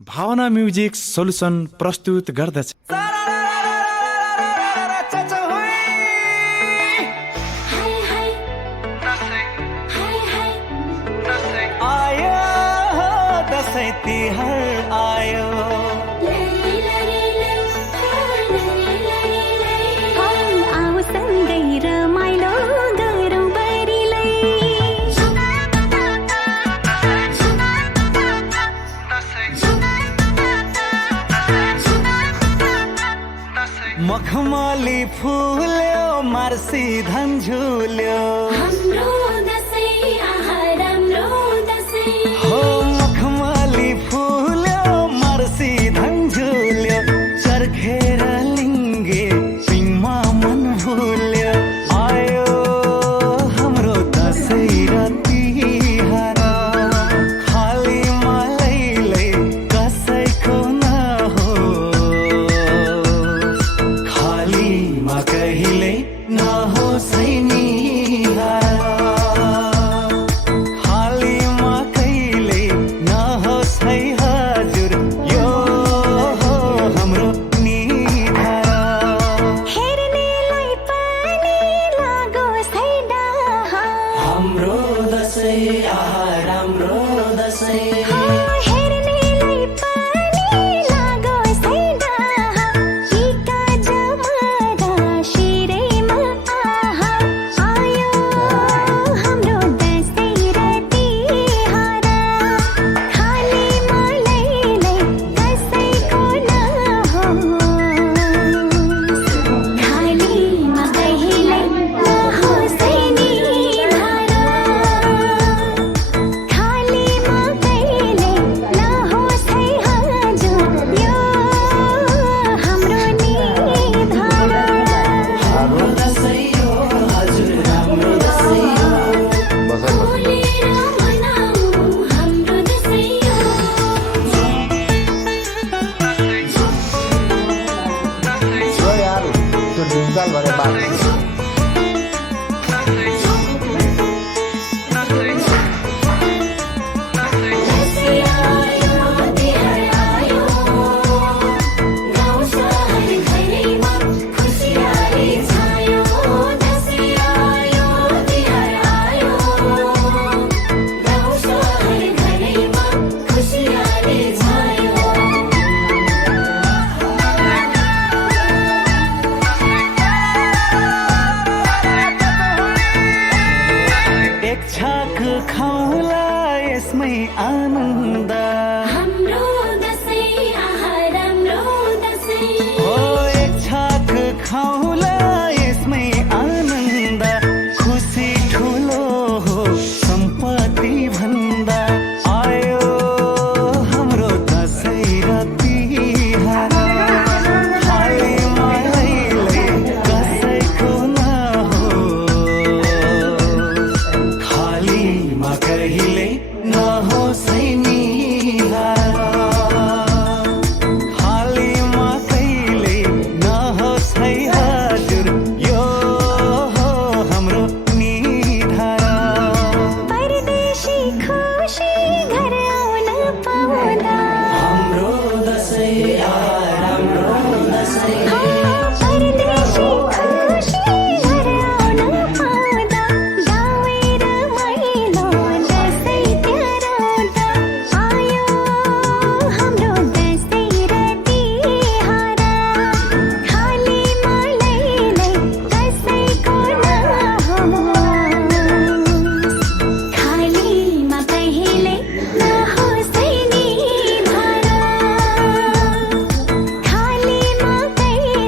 भावना music solution प्रस्तुत गर्दछ। आयो दसैँ तिहार आयो, आऊ सँगै रमाइलो गरौँ बरिलै। मखमली फुल्यो मार्सी धन झुल्यो, हाम्रो दसैँ आहा राम्रो दसैँ। हो मखमली फुल्यो मार्सी धन झुल्यो, चर्खेर लिङ्गे पिङमा मन भुल्यो। आयो हाम्रो दसैँ र तिहार, खाली मालैलै कसैको खालीमा कहिले नहोस् है निहार, खालीमा कहिले नहोस् है हजुर, यो हो हाम्रो निधार। हेर्नेलाई पनि लागोस् है डाह, हाम्रो दसैँ आहा राम्रो दसैँ। हेर्नेलाई पनि लागोस् है डाह, टीका जमारा शिरैमा आहा। आयो हाम्रो दसैँ र तिहार, खाली मालैलै कसैको नहोस्, खालीमा कहिल्यै नहोस् है निधार, खालीमा कहिल्यै नहोस् है हजुर, यो हाम्रो निधार। हाम्रो दसैँ हो हजुर राम्रो दसैँ हो। बोलेर मनाऊ हाम्रो दसैँ हो। जो यार त्यो ढुङ्गाल भरे बाँड्छ। दसैँ आयो तिहार आयो, गाउँ सहर घरैमा खुसियाली छायो। दसैँ आयो तिहार आयो, गाउँ सहर घरैमा खुसियाली छायो। एक छाक खाउला यसमै आनन्द, हाम्रो दसैँ आहा राम्रो दसैँ। हो एक छाक खाउला यसमै आनन्द, खुसी ठुलो हो सम्पत्ति भन्दा। आयो हाम्रो दसैँ र तिहार, खाली मालैलै कसैको नहोस्, खालीमा कहिल्यै नहोस् है निहार, खालीमा कहिल्यै नहोस् है हजुर, यो हो हाम्रो निधार। परदेशी खुसी घर आउन पाउँदा, हाम्रो दसैँ आहा राम्रो दसैँ। परदेशी खुसी घर आउन पाउँदा, गाउँै रमाइलो दसैँ तिहार आउँदा। आयो हाम्रो दसैँ र तिहार, खाली मालैलै कसैको नहोस्, खालीमा कहिल्यै नहोस् है निधार, खालीमा कहिल्यै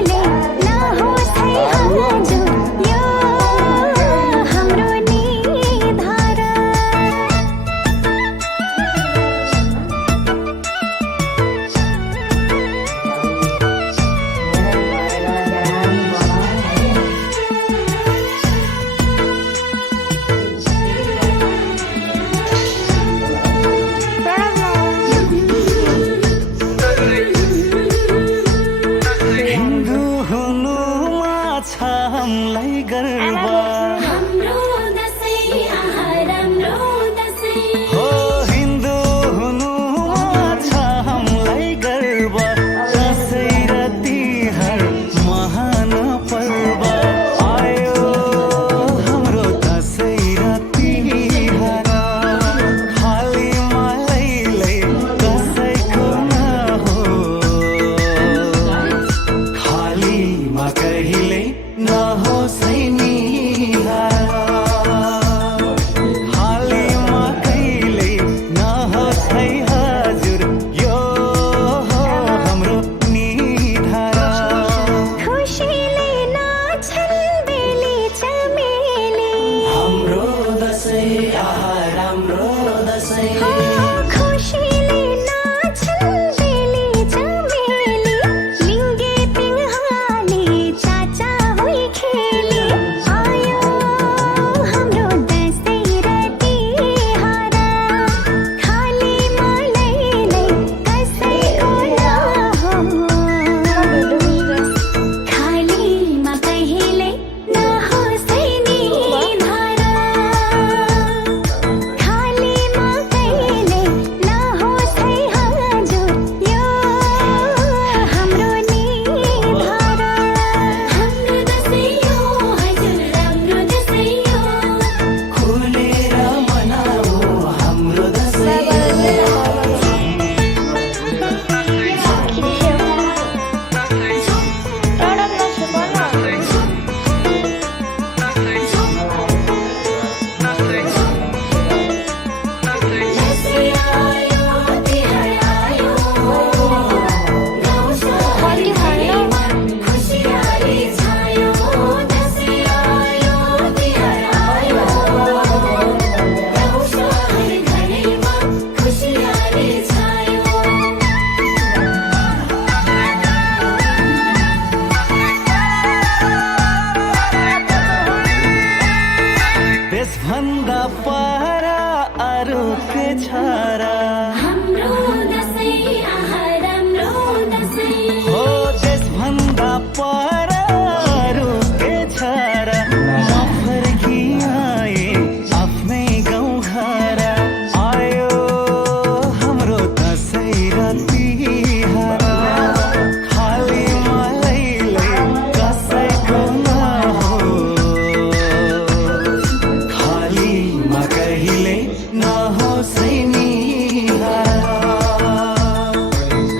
तिहार खाली मलैले कसैको नहोस् खालीमा कहिले नहोस् है निहार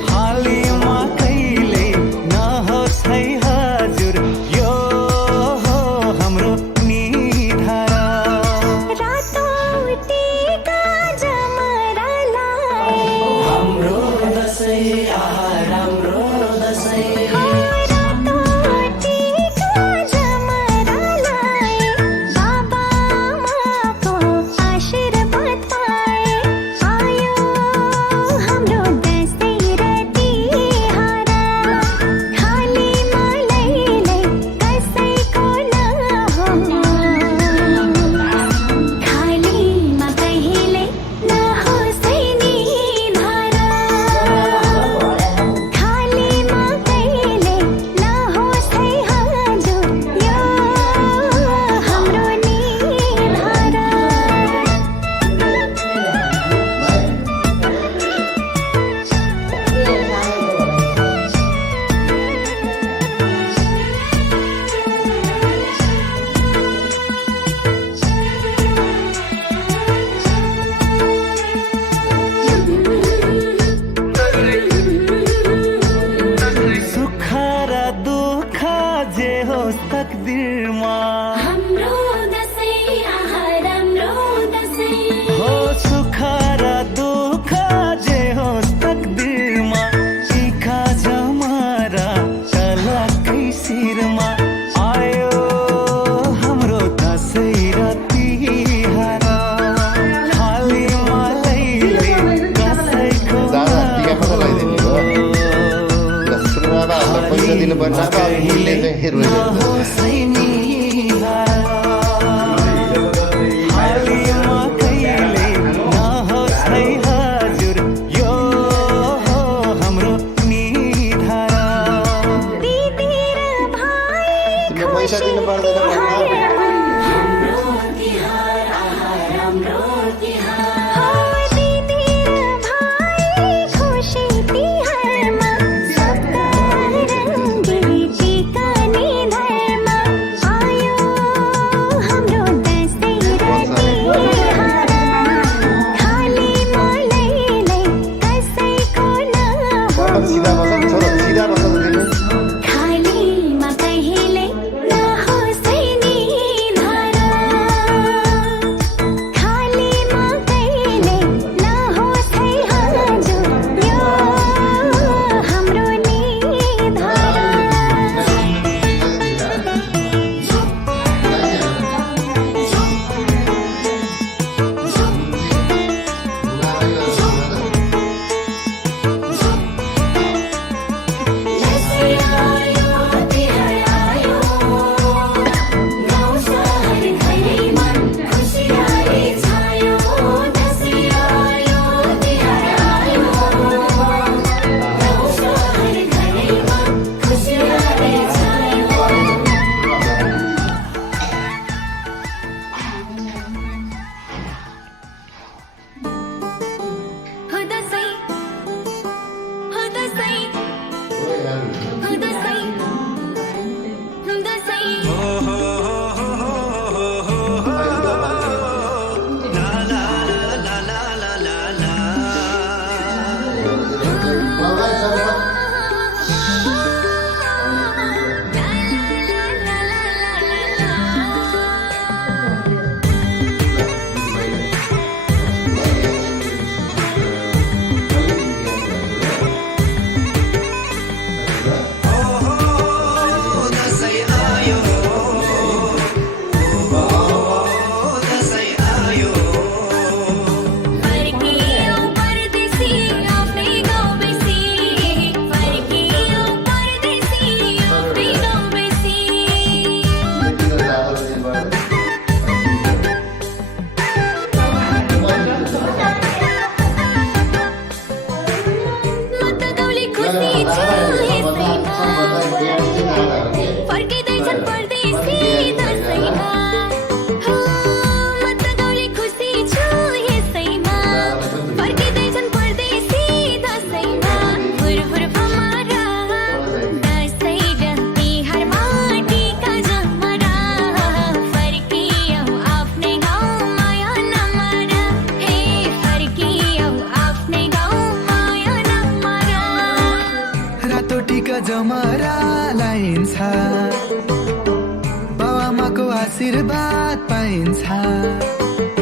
खालीमा कहिले नहोस् है हजुर यो हो हाम्रो निधार रातो टीका जमरालाई हाम्रो दसैँ राम्रो दसैँ रातो टीका जमरालाई बाबा आमाको आशीर्वाद पाए आयो हाम्रो दसैँ र तिहार खाली मलैले कसैको नहोस् खालीमा कहिले नहोस् है निधार खालीमा कहिले नहोस् है हजुर यो हाम्रो निधार सुख र दुःख जे होस् तकदिरमा हाम्रो दसैँ राम्रो दसैँ हो सुख र दुःख जे होस् तकदिरमा टीका जमरा तलकै शिरमा आयो हाम्रो दसैँ र तिहार खाली मलैले कसैको दादा टिका कता लगाइदिने हो सुरुमा हामीलाई पैसा दिनुपर्छ अब मूल्य चाहिँ रोइन्छ नहोस् है निहार खालीमा कहिले नहोस् है हजुर यो हो हाम्रो निधार दिदी र भाइ तिमीले पैसा दिनु पर्दैन भन्दा हाम्रो तिहार राम्रो तिहार हो दिदी र भाइ खुसी तिहारमा सबका रङ्गी टीका निधारमा आयो हाम्रो दसैँ र तिहार खाली मलैले कसैको बटन सिधा बस नहोस् छोरो सिधा बस दिनु खालीमा कहिले नहोस् है निधार खालीमा कहिले नहोस् है हजुर यो हाम्रो निधार दसैँ आयो तिहार आयो गाउँ सहर घरैमा खुसियाली छायो दसैँ आयो तिहार आयो गाउँ सहर घरैमा खुसियाली छायो हो दसैँ हो दसैँ हो दसैँ हो दसैँ जमरा लाइन्छ बाबामाको आशीर्वाद पाइन्छ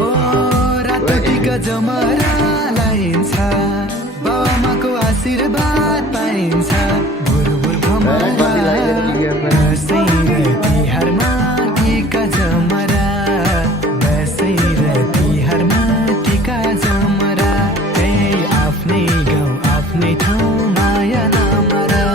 ओ रातो टिका जमरा लाइन्छ बाबामाको आशीर्वाद पाइन्छ बुरबुर भमरा दसैँ र तिहारमा टिका जमरा दसैँ र तिहारमा टिका जमरा ए आफ्नै गाउँ आफ्नै ठाउँ माया नमरा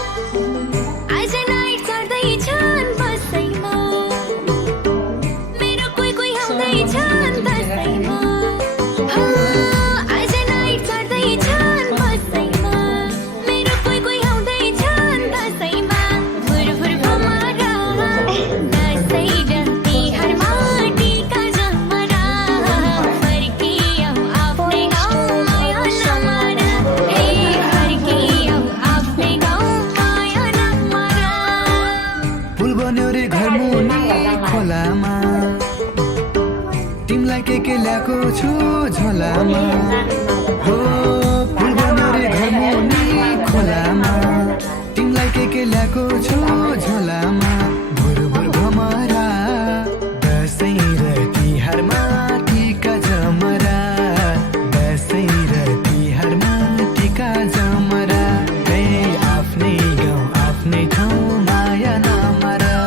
आज नाइट चढ्दैछन् बसैमा मेरो कोही कोही आउँदैछन् दसैँमा आज नाइट चढ्दैछन् बसैमा मेरो कोही कोही आउँदैछन् दसैँमा फुरफुर भमरा दसैँ र तिहारमा टिका जमरा फर्कियौ आफ्नै गाउँ माया नमरा ए फर्कियौ आफ्नै गाउँ माया नमरा पुल बन्यो रे घर मुनि खोलामा तिमीलाई के ल्याएको छु झोलामा हो पुल बन्यो रे घर मुनि खोलामा तिमीलाई के ल्याएको छु झोलामा भुरभुर भमरा दसैँ र तिहारमा टिका जमरा दसैँ र तिहारमा टिका जमरा ए आफ्नै गाउँ आफ्नै ठाउँ माया नमरा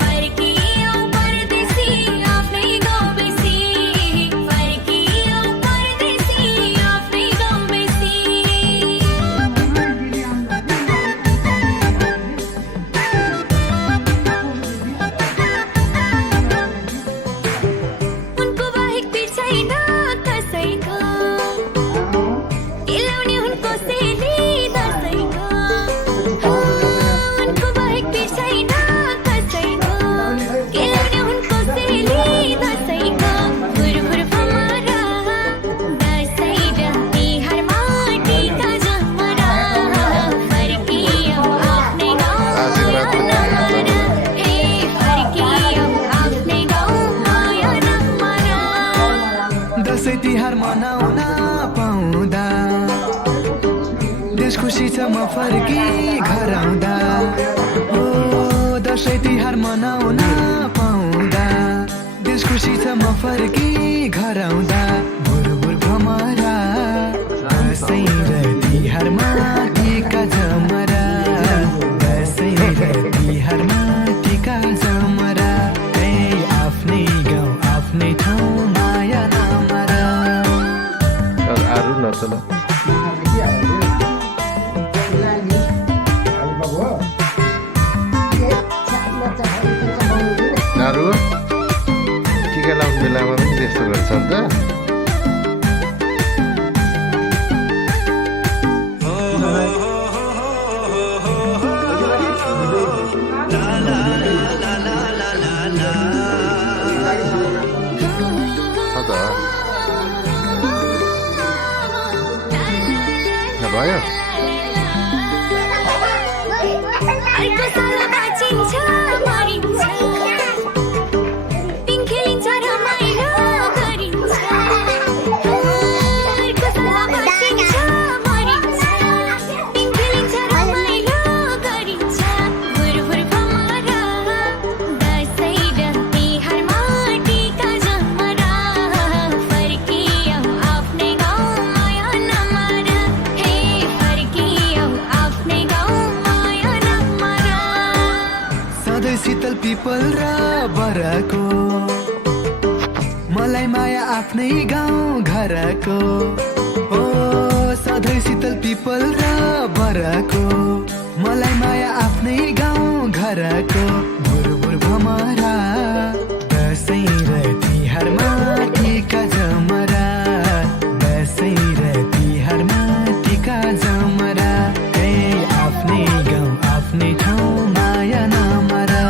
फर्कियौ परदेशी आफ्नै गाउँ बेसी फर्कियौ परदेशी आफ्नै गाउँ बेसी उनको बाहेक पिर छैन कसैको केलाउने उनको सेली दसैँको उनको बाहेक पिर छैन कसैको केलाउने उनको सेली दसैँको फुरफुर भमरा दसैँ र तिहारमा टिका जमरा फर्कियौ आफ्नै गाउँ माया नमरा ए फर्कियौ आफ्नै गाउँ माया नमरा दसैँ तिहार मनाउन पाउँदा देश खुसी छ म फर्की घर आउँदा ओ दसैँ तिहार मनाउन पाउँदा देश खुसी छ म फर्की घर आउँदा बुरबुर भमरा दसैँ र तिहारमा टिका जमरा दसैँ र तिहारमा टिका जमरा ए आफ्नै गाउँ आफ्नै ठाउँ माया नमरा आरु नचल आरु टिका लाउने बेलामा पनि त्यस्तो गर्छ नि त भयो अर्को साल बाँचिन्छ मरिन्छ पिङ खेलिन्छ रमाइलो गरिन्छ अर्को साल बाँचिन्छ मरिन्छ पिङ खेलिन्छ रमाइलो गरिन्छ फुरफुर भमरा दसैँ र तिहारमा टिका जमरा फर्कियौ आफ्नै गाउँ माया नमरा हे फर्कियौ आफ्नै गाउँ माया नमरा सधैँ शीतल पिपल र बरको मलाई माया आफ्नै गाउँ घरको ओ सधैँ शीतल पिपल र बरको मलाई माया आफ्नै गाउँ घरको भुरभुर भमरा दसैँ र तिहारमा टिका जमरा दसैँ र तिहारमा टिका जमरा आफ्नै गाउँ आफ्नै ठाउँ माया नमरा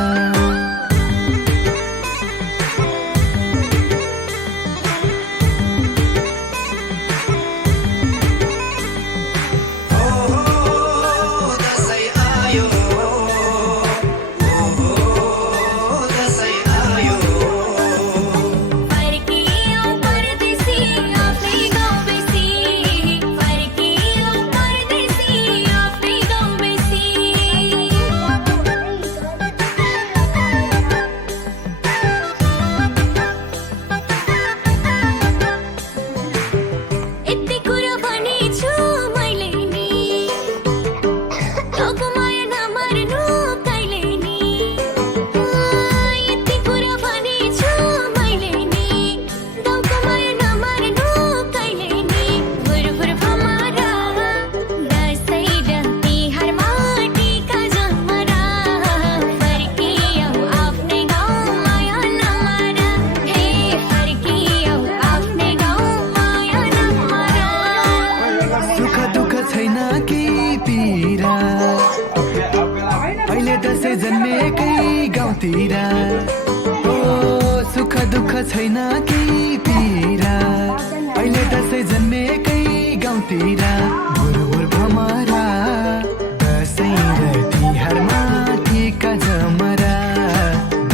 जन्मेकै गाउँतिर ओ सुख दुःख छैन केही पीरा अहिले दसैँ जन्मेकै गाउँतिर भुरभुर भमरा दसैँ र तिहारमा टिका जमरा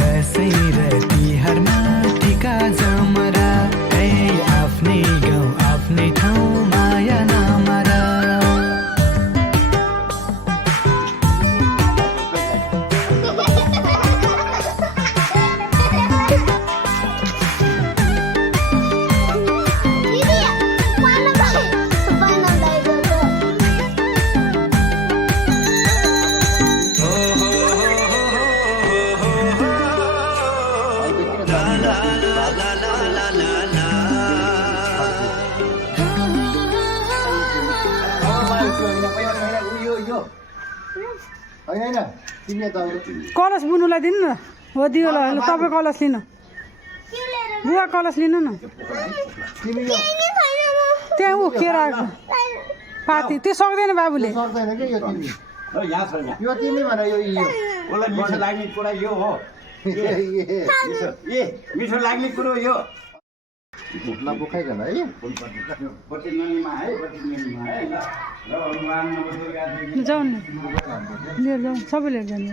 दसैँ र तिहारमा टिका जमरा आफ्नै गाउँ आफ्नै ठाउँ माया नमरा कलश बुनुलाई दिनु न हो दियोलाई तपाईँ कलश लिनु बुवा कलश लिनु न त्यहाँ उखेर आएको पाती त्यो सक्दैन बाबुले मिठो लाग्ने कुरो यो नबोखाइकन है जाउँ न लिएर जाउँ सबै लिएर जाने